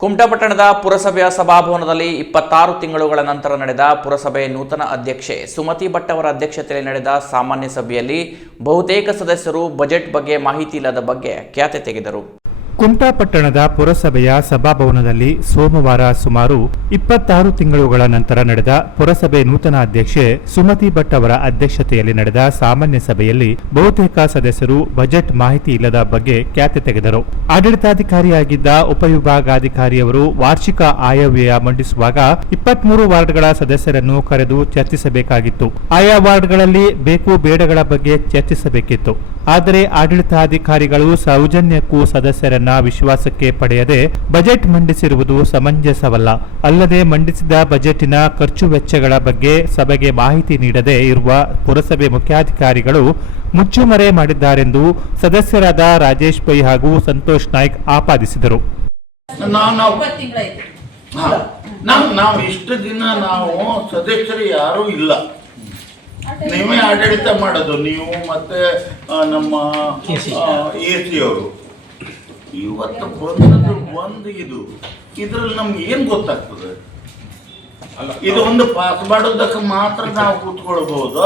ಕುಮಟಾ ಪಟ್ಟಣದ ಪುರಸಭೆಯ ಸಭಾಭವನದಲ್ಲಿ ಇಪ್ಪತ್ತಾರು ತಿಂಗಳುಗಳ ನಂತರ ನಡೆದ ಪುರಸಭೆ ನೂತನ ಅಧ್ಯಕ್ಷೆ ಸುಮತಿ ಭಟ್ ಅವರ ಅಧ್ಯಕ್ಷತೆಯಲ್ಲಿ ನಡೆದ ಸಾಮಾನ್ಯ ಸಭೆಯಲ್ಲಿ ಬಹುತೇಕ ಸದಸ್ಯರು ಬಜೆಟ್ ಬಗ್ಗೆ ಮಾಹಿತಿ ಇಲ್ಲದ ಬಗ್ಗೆ ಖ್ಯಾತೆ ತೆಗೆದರು. ಕುಮಟಾ ಪಟ್ಟಣದ ಪುರಸಭೆಯ ಸಭಾಭವನದಲ್ಲಿ ಸೋಮವಾರ ಸುಮಾರು ಇಪ್ಪತ್ತಾರು ತಿಂಗಳುಗಳ ನಂತರ ನಡೆದ ಪುರಸಭೆ ನೂತನ ಅಧ್ಯಕ್ಷೆ ಸುಮತಿ ಭಟ್ ಅವರ ಅಧ್ಯಕ್ಷತೆಯಲ್ಲಿ ನಡೆದ ಸಾಮಾನ್ಯ ಸಭೆಯಲ್ಲಿ ಬಹುತೇಕ ಸದಸ್ಯರು ಬಜೆಟ್ ಮಾಹಿತಿ ಇಲ್ಲದ ಬಗ್ಗೆ ಖ್ಯಾತೆ ತೆಗೆದರು. ಆಡಳಿತಾಧಿಕಾರಿಯಾಗಿದ್ದ ಉಪವಿಭಾಗಾಧಿಕಾರಿಯವರು ವಾರ್ಷಿಕ ಆಯವ್ಯಯ ಮಂಡಿಸುವಾಗ ಇಪ್ಪತ್ಮೂರು ವಾರ್ಡ್ಗಳ ಸದಸ್ಯರನ್ನು ಕರೆದು ಚರ್ಚಿಸಬೇಕಾಗಿತ್ತು. ಆಯಾ ವಾರ್ಡ್ಗಳಲ್ಲಿ ಬೇಕು ಬೇಡಗಳ ಬಗ್ಗೆ ಚರ್ಚಿಸಬೇಕಿತ್ತು. ಆದರೆ ಆಡಳಿತಾಧಿಕಾರಿಗಳು ಸೌಜನ್ಯಕ್ಕೂ ಸದಸ್ಯರನ್ನ ವಿಶ್ವಾಸಕ್ಕೆ ಪಡೆಯದೆ ಬಜೆಟ್ ಮಂಡಿಸಿರುವುದು ಸಮಂಜಸವಲ್ಲ. ಅಲ್ಲದೆ ಮಂಡಿಸಿದ ಬಜೆಟಿನ ಖರ್ಚು ವೆಚ್ಚಗಳ ಬಗ್ಗೆ ಸಭೆಗೆ ಮಾಹಿತಿ ನೀಡದೆ ಇರುವ ಪುರಸಭೆ ಮುಖ್ಯಾಧಿಕಾರಿಗಳು ಮುಚ್ಚುಮರೆ ಮಾಡಿದ್ದಾರೆಂದು ಸದಸ್ಯರಾದ ರಾಜೇಶ್ ಪೈ ಹಾಗೂ ಸಂತೋಷ್ ನಾಯ್ಕ್ ಆಪಾದಿಸಿದರು. ನಾವು ನಾವು ಒಂಬತ್ತು ನಾವು ನಾವು ಇಷ್ಟು ದಿನ ನಾವು ಸದಸ್ಯರು ಯಾರೂ ಇಲ್ಲ. ನೀವೇ ಆಡಳಿತ ಮಾಡೋದು ನೀವು ಮತ್ತೆ ನಮ್ಮ ಎ ಸಿ ಅವರು. ಇವತ್ತು ಬಂದದ್ದು ಒಂದು ಇದು. ಇದ್ರಲ್ಲಿ ನಮ್ಗೆ ಏನು ಗೊತ್ತಾಗ್ತದೆ? ಇದು ಒಂದು ಪಾಸ್ ಮಾಡೋದಕ್ಕೆ ಮಾತ್ರ ನಾವು ಕೂತ್ಕೊಳ್ಬಹುದು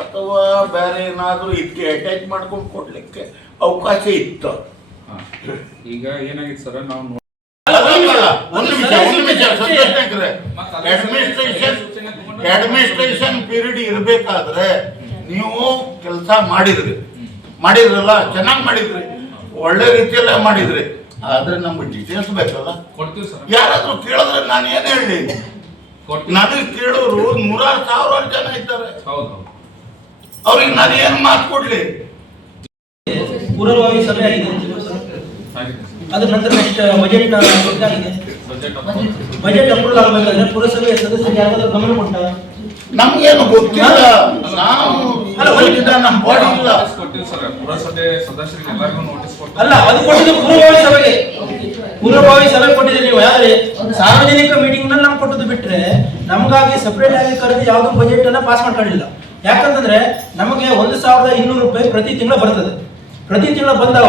ಅಥವಾ ಬೇರೆ ಏನಾದರೂ ಇದಕ್ಕೆ ಅಟ್ಯಾಚ್ ಮಾಡ್ಕೊಂಡು ಕೊಡ್ಲಿಕ್ಕೆ ಅವಕಾಶ ಇತ್ತು? ಈಗ ಏನಾಗಿತ್ತು ಸರ್ ನಾವು ಅಡ್ಮಿನಿಸ್ಟ್ರೇಷನ್ ಪೀರಿಯಡ್ ಇರಬೇಕಾದ್ರೆ ನೀವು ಕೆಲಸ ಮಾಡಿದ್ರಿ. ಮಾಡಿದ್ರಲ್ಲ ಚೆನ್ನಾಗಿ ಮಾಡಿದ್ರಿ. ಒಳ್ಳೆ ರೀತಿಯಲ್ಲೇ ಮಾಡಿದ್ರಿ. ಆದ್ರೆ ನಮ್ಗೆ ಡೀಟೇಲ್ಸ್ ಬೇಕಲ್ಲ. ಕೊಡ್ತೀವಿ ಸರ್. ಯಾರಾದ್ರೂ ಕೇಳಿದ್ರೆ ನಾನು ಏನ್ ಹೇಳಿ? ನನಗೆ ಕೇಳೋರು ನೂರಾರು ಸಾವಿರಾರು ಜನ ಇದ್ದಾರೆ. ಹೌದು. ಅವ್ರಿಗೆ ನಾನು ಏನ್ ಮಾತು ಕೊಡ್ಲಿ? ಪೂರ್ವಭಾವಿ ಸಭೆ ಆಗಿದೆ. ಅದ್ರ ನಂತರ ನೆಕ್ಸ್ಟ್ ಬಜೆಟ್ ಆಗಿದೆ. ಬಜೆಟ್ ಅಪ್ರೂವಲ್ ಆಗಬೇಕಾದ್ರೆ ಪುರಸಭೆಯ ಸದಸ್ಯರು ಯಾರಾದ್ರೂ ಗಮನ ಕೊಟ್ಟ ನಮ್ಗೇನು ಗೊತ್ತಿಲ್ಲ. ನಾವು ನಮ್ಮ ಬಾಡಿ ಇಲ್ಲ. ಪುರಸಭೆ ಸದಸ್ಯರಿಗೆ ಎಲ್ಲರಿಗೂ ನೋಟಿಸ್ ಅಲ್ಲ, ಅದು ಕೊಟ್ಟಿದ್ದು ಪೂರ್ವಭಾವಿ ಸಭೆಗೆ. ಪೂರ್ವಭಾವಿ ಸಭೆ ಕೊಟ್ಟಿದ್ದೀರಿ ನೀವು ಯಾವ್ದು ಸಾರ್ವಜನಿಕ ಮೀಟಿಂಗ್ನಲ್ಲಿ ನಾವು ಕೊಟ್ಟದ್ದು ಬಿಟ್ರೆ ನಮಗಾಗಿ ಸಪರೇಟ್ ಆಗಿ ಕರೆದು ಯಾವುದೋ ಬಜೆಟ್ ಅನ್ನ ಪಾಸ್ ಮಾಡ್ಕೊಂಡಿಲ್ಲ. ಯಾಕಂತಂದ್ರೆ ನಮಗೆ ಒಂದು ಸಾವಿರದ ಇನ್ನೂರು ರೂಪಾಯಿ ಪ್ರತಿ ತಿಂಗಳು ಬರ್ತದೆ. ಪ್ರತಿ ತಿಂಗಳು ಬಂದಾಗ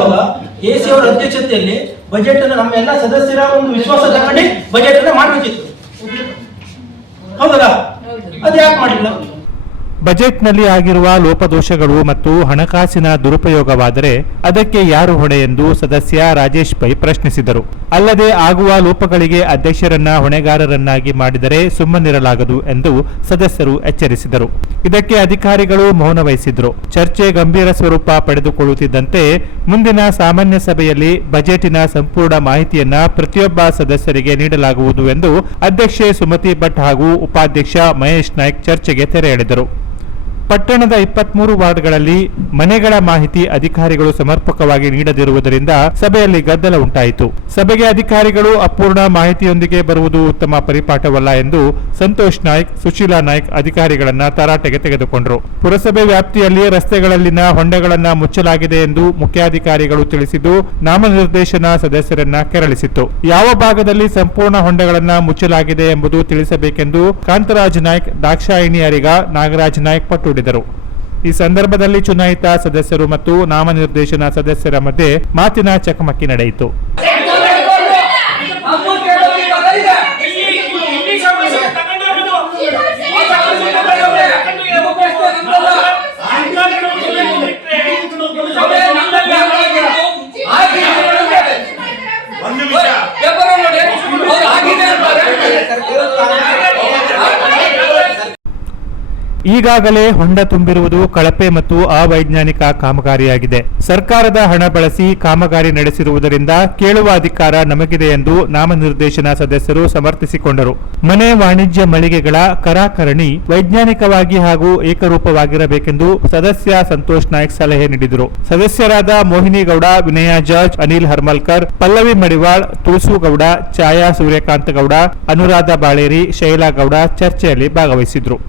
ಎ ಸಿ ಅವರ ಅಧ್ಯಕ್ಷತೆಯಲ್ಲಿ ಬಜೆಟ್ ಅನ್ನು ನಮ್ಮ ಎಲ್ಲ ಸದಸ್ಯರ ಒಂದು ವಿಶ್ವಾಸ ತಗೊಂಡು ಬಜೆಟ್ ಅನ್ನ ಮಾಡಬೇಕಿತ್ತು. ಹೌದಲ್ಲ? ಅದು ಯಾಕೆ ಮಾಡಲಿಲ್ಲ ಬಜೆಟ್ನಲ್ಲಿ ಆಗಿರುವ ಲೋಪದೋಷಗಳು ಮತ್ತು ಹಣಕಾಸಿನ ದುರುಪಯೋಗವಾದರೆ ಅದಕ್ಕೆ ಯಾರು ಹೊಣೆ ಎಂದು ಸದಸ್ಯ ರಾಜೇಶ್ ಪೈ ಪ್ರಶ್ನಿಸಿದರು. ಅಲ್ಲದೆ ಆಗುವ ಲೋಪಗಳಿಗೆ ಅಧ್ಯಕ್ಷರನ್ನ ಹೊಣೆಗಾರರನ್ನಾಗಿ ಮಾಡಿದರೆ ಸುಮ್ಮನಿರಲಾಗದು ಎಂದು ಸದಸ್ಯರು ಎಚ್ಚರಿಸಿದರು. ಇದಕ್ಕೆ ಅಧಿಕಾರಿಗಳು ಮೌನ ವಹಿಸಿದ್ರು. ಚರ್ಚೆ ಗಂಭೀರ ಸ್ವರೂಪ ಪಡೆದುಕೊಳ್ಳುತ್ತಿದ್ದಂತೆ ಮುಂದಿನ ಸಾಮಾನ್ಯ ಸಭೆಯಲ್ಲಿ ಬಜೆಟಿನ ಸಂಪೂರ್ಣ ಮಾಹಿತಿಯನ್ನ ಪ್ರತಿಯೊಬ್ಬ ಸದಸ್ಯರಿಗೆ ನೀಡಲಾಗುವುದು ಎಂದು ಅಧ್ಯಕ್ಷೆ ಸುಮತಿ ಭಟ್ ಹಾಗೂ ಉಪಾಧ್ಯಕ್ಷ ಮಹೇಶ್ ನಾಯ್ಕ್ ಚರ್ಚೆಗೆ ತೆರೆ ಎಳೆದರು. ಪಟ್ಟಣದ ಇಪ್ಪತ್ಮೂರು ವಾರ್ಡ್ಗಳಲ್ಲಿ ಮನೆಗಳ ಮಾಹಿತಿ ಅಧಿಕಾರಿಗಳು ಸಮರ್ಪಕವಾಗಿ ನೀಡದಿರುವುದರಿಂದ ಸಭೆಯಲ್ಲಿ ಗದ್ದಲ ಉಂಟಾಯಿತು. ಸಭೆಗೆ ಅಧಿಕಾರಿಗಳು ಅಪೂರ್ಣ ಮಾಹಿತಿಯೊಂದಿಗೆ ಬರುವುದು ಉತ್ತಮ ಪರಿಪಾಠವಲ್ಲ ಎಂದು ಸಂತೋಷ್ ನಾಯ್ಕ್, ಸುಶೀಲಾ ನಾಯ್ಕ್ ಅಧಿಕಾರಿಗಳನ್ನ ತರಾಟೆಗೆ ತೆಗೆದುಕೊಂಡರು. ಪುರಸಭೆ ವ್ಯಾಪ್ತಿಯಲ್ಲಿ ರಸ್ತೆಗಳಲ್ಲಿನ ಹೊಂಡಗಳನ್ನ ಮುಚ್ಚಲಾಗಿದೆ ಎಂದು ಮುಖ್ಯಾಧಿಕಾರಿಗಳು ತಿಳಿಸಿದ್ದು, ನಾಮನಿರ್ದೇಶನ ಸದಸ್ಯರನ್ನ ಕೆರಳಿಸಿತ್ತು. ಯಾವ ಭಾಗದಲ್ಲಿ ಸಂಪೂರ್ಣ ಹೊಂಡಗಳನ್ನ ಮುಚ್ಚಲಾಗಿದೆ ಎಂಬುದು ತಿಳಿಸಬೇಕೆಂದು ಕಾಂತರಾಜ್ ನಾಯ್ಕ್ ದಾಕ್ಷಾಯಿಣಿಯರಿಗ ನಾಗರಾಜ್ ನಾಯ್ಕ್ ಪಟ್ಟು ಹಿಡಿದರು ಈ ಸಂದರ್ಭದಲ್ಲಿ ಚುನಾಯಿತ ಸದಸ್ಯರು ಮತ್ತು ನಾಮನಿರ್ದೇಶನ ಸದಸ್ಯರ ಮಧ್ಯೆ ಮಾತಿನ ಚಕಮಕಿ ನಡೆಯಿತು. ಈಗಾಗಲೇ ಹೊಂಡ ತುಂಬಿರುವುದು ಕಳಪೆ ಮತ್ತು ಅವೈಜ್ಞಾನಿಕ ಕಾಮಗಾರಿಯಾಗಿದೆ. ಸರ್ಕಾರದ ಹಣ ಬಳಸಿ ಕಾಮಗಾರಿ ನಡೆಸಿರುವುದರಿಂದ ಕೇಳುವ ಅಧಿಕಾರ ನಮಗಿದೆ ಎಂದು ನಾಮನಿರ್ದೇಶನ ಸದಸ್ಯರು ಸಮರ್ಥಿಸಿಕೊಂಡರು. ಮನೆ ವಾಣಿಜ್ಯ ಮಳಿಗೆಗಳ ಕರಾಕರಣಿ ವೈಜ್ಞಾನಿಕವಾಗಿ ಹಾಗೂ ಏಕರೂಪವಾಗಿರಬೇಕೆಂದು ಸದಸ್ಯ ಸಂತೋಷ್ ನಾಯ್ಕ್ ಸಲಹೆ ನೀಡಿದರು. ಸದಸ್ಯರಾದ ಮೋಹಿನಿ ಗೌಡ ವಿನಯ ಜಾರ್ಜ್, ಅನಿಲ್ ಹರ್ಮಲ್ಕರ್, ಪಲ್ಲವಿ ಮಡಿವಾಳ್ ತುಳಸೂಗೌಡ ಛಾಯಾ ಸೂರ್ಯಕಾಂತ ಗೌಡ, ಅನುರಾಧ ಬಾಳೇರಿ, ಶೈಲಾ ಗೌಡ ಚರ್ಚೆಯಲ್ಲಿ ಭಾಗವಹಿಸಿದ್ರು.